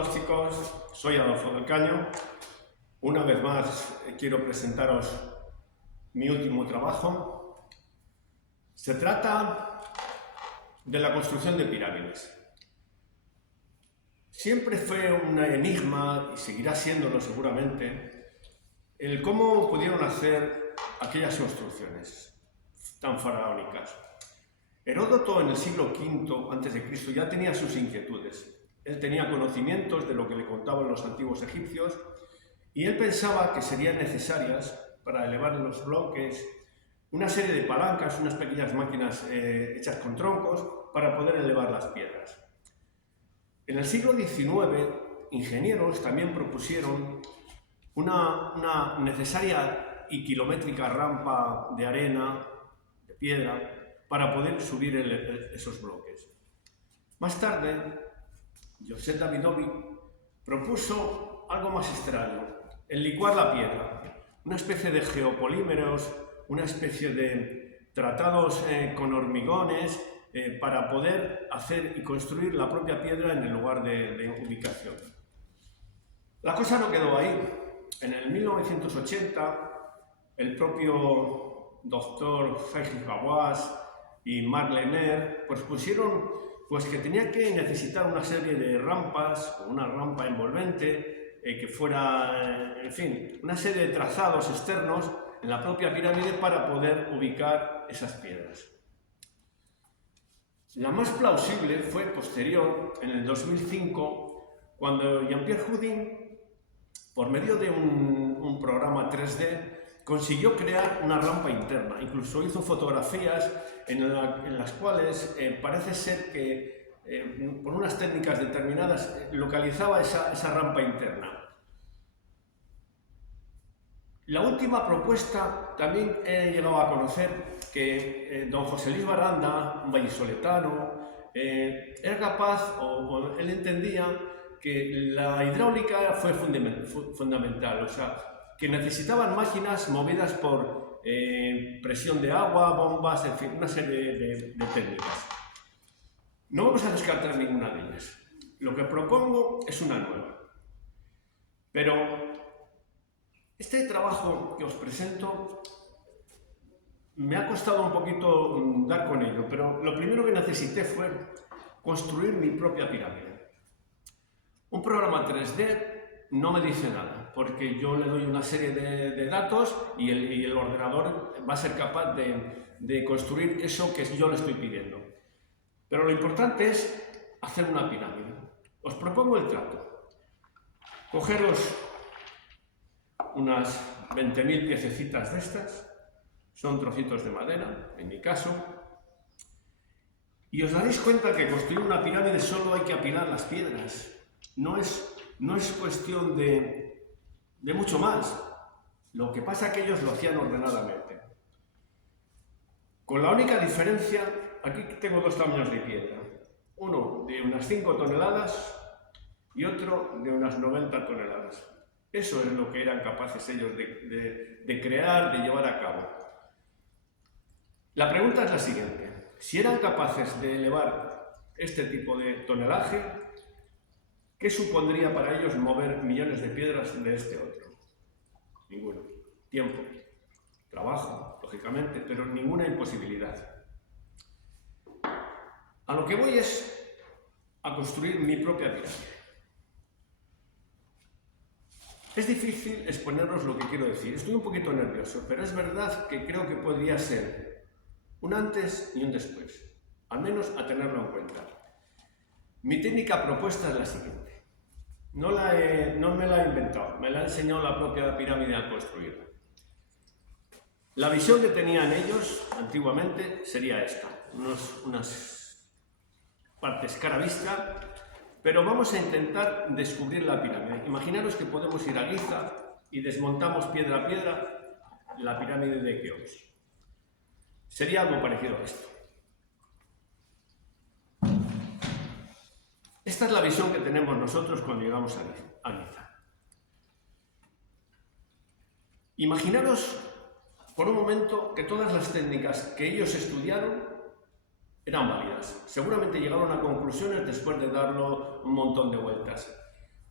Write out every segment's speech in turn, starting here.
todos, chicos, soy Adolfo del Caño. Una vez más quiero presentaros mi último trabajo. Se trata de la construcción de pirámides. Siempre fue un enigma, y seguirá siéndolo seguramente, el cómo pudieron hacer aquellas construcciones tan faraónicas. Heródoto en el siglo V a.C. ya tenía sus inquietudes. Él tenía conocimientos de lo que le contaban los antiguos egipcios y él pensaba que serían necesarias para elevar los bloques una serie de palancas, unas pequeñas máquinas hechas con troncos para poder elevar las piedras. En el siglo XIX, ingenieros también propusieron una necesaria y kilométrica rampa de arena, de piedra, para poder subir esos bloques. Más tarde, Joseph Davidovich propuso algo más extraño, el licuar la piedra, una especie de geopolímeros, una especie de tratados con hormigones para poder hacer y construir la propia piedra en el lugar de ubicación. La cosa no quedó ahí. En el 1980, el propio doctor Friedrich Galois y Marc Lemaire pusieron que tenía que necesitar una serie de rampas, o una rampa envolvente, que fuera, en fin, una serie de trazados externos en la propia pirámide para poder ubicar esas piedras. La más plausible fue posterior, en el 2005, cuando Jean-Pierre Houdin, por medio de un programa 3D, consiguió crear una rampa interna. Incluso hizo fotografías en las cuales parece ser que por unas técnicas determinadas localizaba esa rampa interna. La última propuesta también he llegado a conocer que don José Luis Baranda, un vallisoletano, era capaz, o él entendía que la hidráulica fue fundamental, o sea, que necesitaban máquinas movidas por presión de agua, bombas, en fin, una serie de técnicas. No vamos a descartar ninguna de ellas. Lo que propongo es una nueva. Pero este trabajo que os presento me ha costado un poquito dar con ello, pero lo primero que necesité fue construir mi propia pirámide. Un programa 3D no me dice nada, porque yo le doy una serie de datos y el ordenador va a ser capaz de construir eso que yo le estoy pidiendo. Pero lo importante es hacer una pirámide. Os propongo el trato. Cogeros unas 20.000 piececitas de estas, son trocitos de madera, en mi caso, y os daréis cuenta que construir una pirámide solo hay que apilar las piedras. No es cuestión de mucho más. Lo que pasa es que ellos lo hacían ordenadamente. Con la única diferencia, aquí tengo dos tamaños de piedra. Uno de unas 5 toneladas y otro de unas 90 toneladas. Eso es lo que eran capaces ellos de crear, de llevar a cabo. La pregunta es la siguiente. Si eran capaces de elevar este tipo de tonelaje, ¿qué supondría para ellos mover millones de piedras de este otro? Ninguno. Tiempo, trabajo, lógicamente, pero ninguna imposibilidad. A lo que voy es a construir mi propia pirámide. Es difícil exponeros lo que quiero decir. Estoy un poquito nervioso, pero es verdad que creo que podría ser un antes y un después. Al menos a tenerlo en cuenta. Mi técnica propuesta es la siguiente. No me la he inventado, me la ha enseñado la propia pirámide al construirla. La visión que tenían ellos antiguamente sería esta, unas partes cara vista, pero vamos a intentar descubrir la pirámide. Imaginaros que podemos ir a Giza y desmontamos piedra a piedra la pirámide de Keops. Sería algo parecido a esto. Esta es la visión que tenemos nosotros cuando llegamos a Giza. Imaginaros por un momento que todas las técnicas que ellos estudiaron eran válidas. Seguramente llegaron a conclusiones después de darlo un montón de vueltas.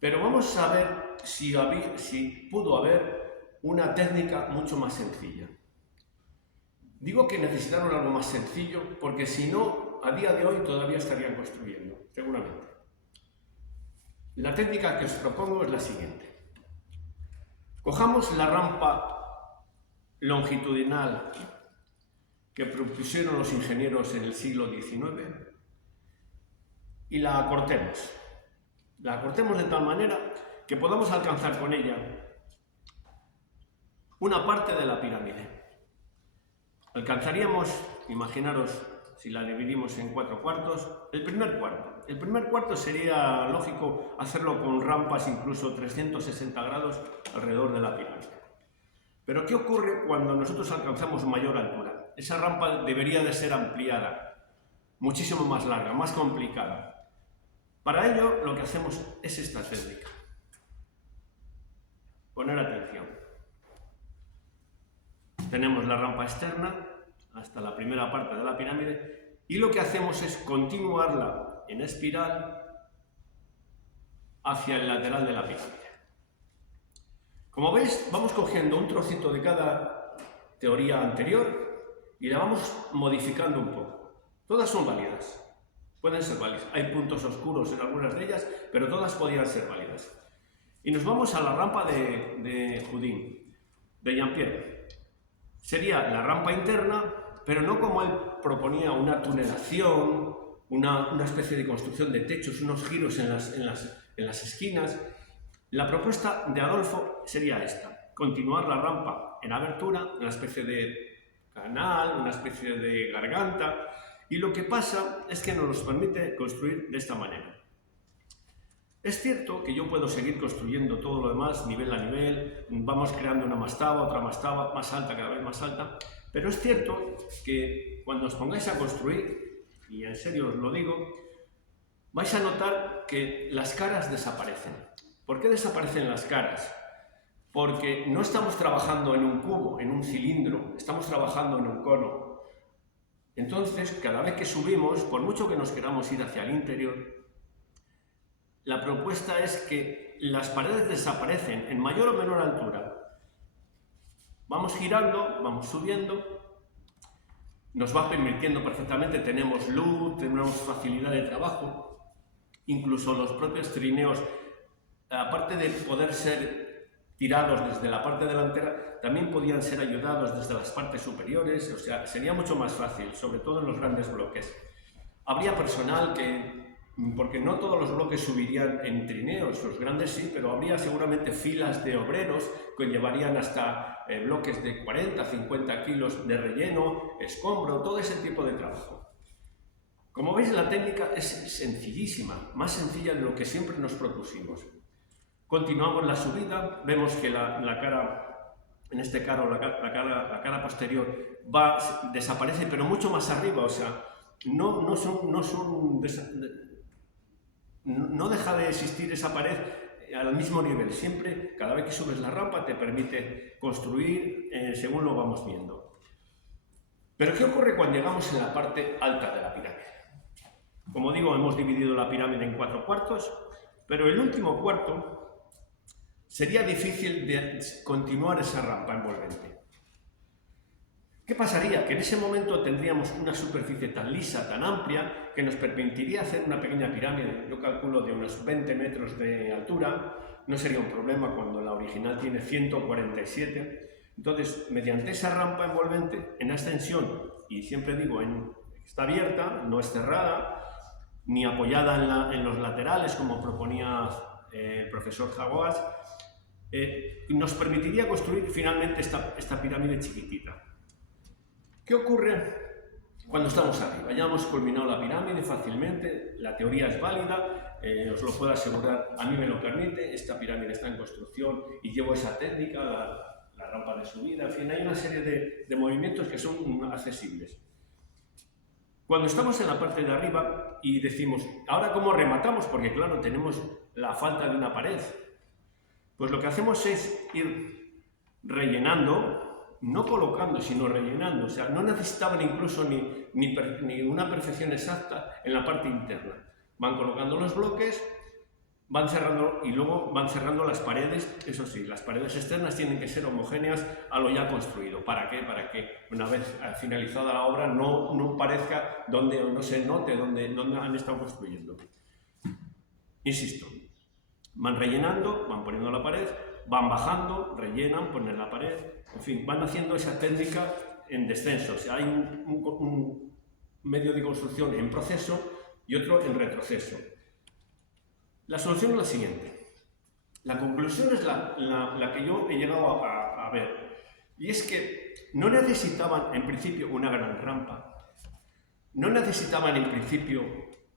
Pero vamos a ver si pudo haber una técnica mucho más sencilla. Digo que necesitaron algo más sencillo porque si no, a día de hoy todavía estarían construyendo, seguramente. La técnica que os propongo es la siguiente. Cojamos la rampa longitudinal que propusieron los ingenieros en el siglo XIX y la acortemos. La acortemos de tal manera que podamos alcanzar con ella una parte de la pirámide. Alcanzaríamos, imaginaros, si la dividimos en 4 cuartos, el primer cuarto. El primer cuarto sería lógico hacerlo con rampas incluso 360 grados alrededor de la pirámide. Pero ¿qué ocurre cuando nosotros alcanzamos mayor altura? Esa rampa debería de ser ampliada, muchísimo más larga, más complicada. Para ello, lo que hacemos es esta técnica. Poner atención. Tenemos la rampa externa hasta la primera parte de la pirámide y lo que hacemos es continuarla en espiral hacia el lateral de la pirámide. Como veis, vamos cogiendo un trocito de cada teoría anterior y la vamos modificando un poco. Todas son válidas, pueden ser válidas. Hay puntos oscuros en algunas de ellas, pero todas podrían ser válidas. Y nos vamos a la rampa de Houdin, de Jean-Pierre. Sería la rampa interna, pero no como él proponía una tunelación, una especie de construcción de techos, unos giros en las esquinas. La propuesta de Adolfo sería esta: continuar la rampa en abertura, una especie de canal, una especie de garganta, y lo que pasa es que nos permite construir de esta manera. Es cierto que yo puedo seguir construyendo todo lo demás, nivel a nivel, vamos creando una mastaba, otra mastaba, más alta, cada vez más alta, pero es cierto que cuando os pongáis a construir, y en serio os lo digo, vais a notar que las caras desaparecen. ¿Por qué desaparecen las caras? Porque no estamos trabajando en un cubo, en un cilindro, estamos trabajando en un cono. Entonces, cada vez que subimos, por mucho que nos queramos ir hacia el interior, la propuesta es que las paredes desaparecen en mayor o menor altura. Vamos girando, vamos subiendo, nos va permitiendo perfectamente, tenemos luz, tenemos facilidad de trabajo, incluso los propios trineos, aparte de poder ser tirados desde la parte delantera, también podían ser ayudados desde las partes superiores, o sea, sería mucho más fácil, sobre todo en los grandes bloques. Habría personal porque no todos los bloques subirían en trineos, los grandes sí, pero habría seguramente filas de obreros que llevarían hasta bloques de 40, 50 kilos de relleno, escombro, todo ese tipo de trabajo. Como veis, la técnica es sencillísima, más sencilla de lo que siempre nos propusimos. Continuamos la subida, vemos que la cara, en este caso la cara posterior, desaparece, pero mucho más arriba, o sea, no deja de existir esa pared al mismo nivel. Siempre, cada vez que subes la rampa, te permite construir según lo vamos viendo. Pero ¿qué ocurre cuando llegamos en la parte alta de la pirámide? Como digo, hemos dividido la pirámide en 4 cuartos, pero el último cuarto sería difícil de continuar esa rampa envolvente. ¿Qué pasaría? Que en ese momento tendríamos una superficie tan lisa, tan amplia, que nos permitiría hacer una pequeña pirámide, yo calculo de unos 20 metros de altura. No sería un problema cuando la original tiene 147. Entonces, mediante esa rampa envolvente, en extensión, y siempre digo, está abierta, no es cerrada, ni apoyada en los laterales, como proponía el profesor Jaguas, nos permitiría construir finalmente esta pirámide chiquitita. ¿Qué ocurre cuando estamos arriba? Ya hemos culminado la pirámide fácilmente, la teoría es válida, os lo puedo asegurar, a mí me lo permite, esta pirámide está en construcción y llevo esa técnica, la rampa de subida, en fin, hay una serie de movimientos que son accesibles. Cuando estamos en la parte de arriba y decimos, ¿ahora cómo rematamos? Porque claro, tenemos la falta de una pared. Pues lo que hacemos es ir rellenando, no colocando, sino rellenando. O sea, no necesitaban incluso ni una perfección exacta en la parte interna. Van colocando los bloques van cerrando y luego van cerrando las paredes. Eso sí, las paredes externas tienen que ser homogéneas a lo ya construido. ¿Para qué? Para que una vez finalizada la obra no parezca donde, o no se note dónde han estado construyendo. Insisto, van rellenando, van poniendo la pared, van bajando, rellenan, ponen la pared, en fin, van haciendo esa técnica en descenso. O sea, hay un medio de construcción en proceso y otro en retroceso. La solución es la siguiente. La conclusión es la que yo he llegado a ver. Y es que no necesitaban en principio una gran rampa. No necesitaban en principio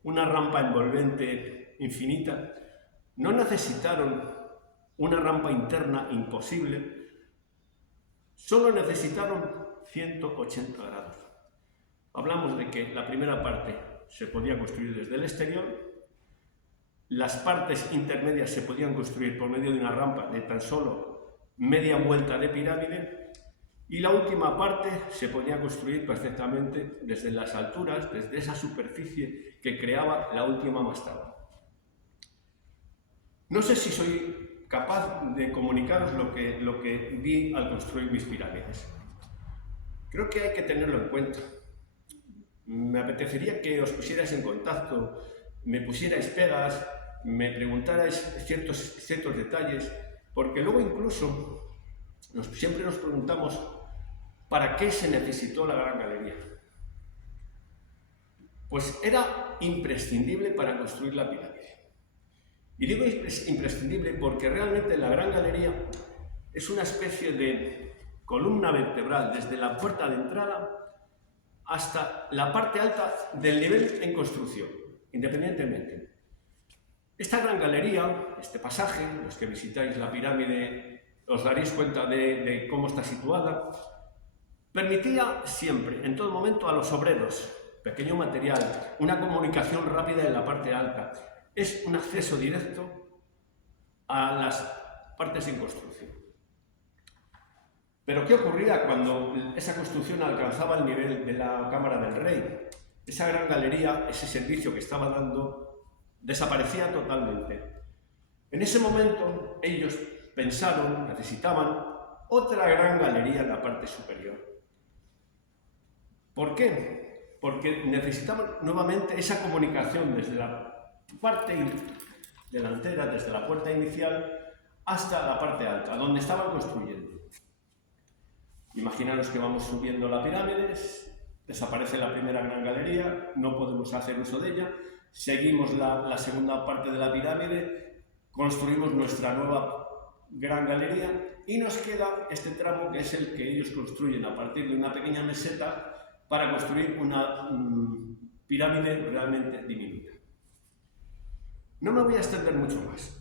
una rampa envolvente infinita. No necesitaron una rampa interna imposible. Solo necesitaron 180 grados. Hablamos de que la primera parte se podía construir desde el exterior. Las partes intermedias se podían construir por medio de una rampa de tan solo media vuelta de pirámide y la última parte se podía construir perfectamente desde las alturas, desde esa superficie que creaba la última mastaba. No sé si soy capaz de comunicaros lo que vi al construir mis pirámides. Creo que hay que tenerlo en cuenta. Me apetecería que os pusierais en contacto, me pusierais pegas, me preguntarais ciertos detalles, porque luego incluso siempre nos preguntamos ¿para qué se necesitó la Gran Galería? Pues era imprescindible para construir la pirámide. Y digo imprescindible porque realmente la Gran Galería es una especie de columna vertebral desde la puerta de entrada hasta la parte alta del nivel en construcción, independientemente. Esta gran galería, este pasaje, los que visitáis la pirámide os daréis cuenta de cómo está situada, permitía siempre, en todo momento, a los obreros, pequeño material, una comunicación rápida en la parte alta. Es un acceso directo a las partes en construcción. Pero ¿qué ocurría cuando esa construcción alcanzaba el nivel de la Cámara del Rey? Esa gran galería, ese servicio que estaba dando, desaparecía totalmente. En ese momento ellos pensaron, necesitaban otra gran galería en la parte superior. ¿Por qué? Porque necesitaban nuevamente esa comunicación desde la parte delantera, desde la puerta inicial, hasta la parte alta, donde estaban construyendo. Imaginaros que vamos subiendo la pirámide, desaparece la primera gran galería, no podemos hacer uso de ella, seguimos la segunda parte de la pirámide, construimos nuestra nueva gran galería y nos queda este tramo que es el que ellos construyen a partir de una pequeña meseta para construir una pirámide realmente diminuta. No me voy a extender mucho más,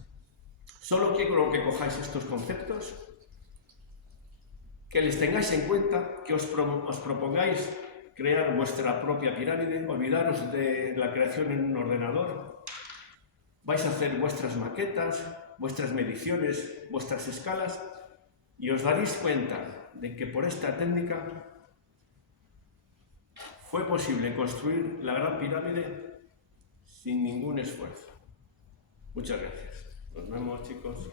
solo quiero que cojáis estos conceptos, que les tengáis en cuenta, que os propongáis crear vuestra propia pirámide, olvidaros de la creación en un ordenador, vais a hacer vuestras maquetas, vuestras mediciones, vuestras escalas y os daréis cuenta de que por esta técnica fue posible construir la Gran Pirámide sin ningún esfuerzo. Muchas gracias. Nos vemos, chicos.